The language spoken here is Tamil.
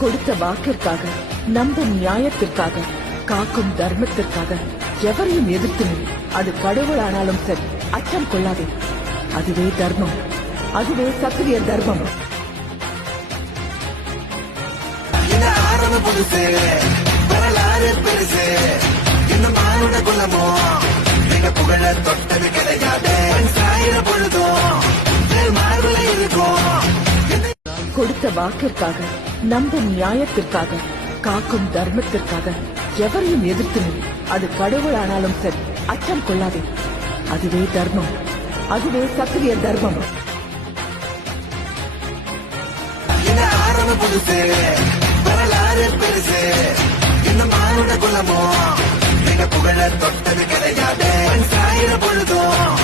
கொடுத்த வாக்கிற்காக, நம்பும் நியாயத்திற்காக, காக்கும் தர்மத்திற்காக எவரையும் எதிர்த்து நில். அது கடவுளானாலும் சரி, அச்சம் கொள்ளாதே. அதுவே தர்மம், அதுவே சத்திரிய தர்மம். புதுசு வரலாறு பெருசு, இன்னும் மானுட குலமோ நீங்க புகழ தொட்டது கிடையாது. சாயிர பொழுதும் மார்புல இருக்கும். கொடுத்த வாக்கிற்காக, நம்பும் நியாயத்திற்காக, காக்கும் தர்மத்திற்காக எவரையும் எதிர்த்து நில். அது கடவுளானாலும் சரி, அச்சம் கொள்ளாதே. அதுவே தர்மம், அதுவே சத்திரிய தர்மம். புதுசு வரலாறு பெருசு, இன்னும் மானுட குலமோ நீங்க புகழ தொட்டது கிடையாது. சாயிர பொழுதும்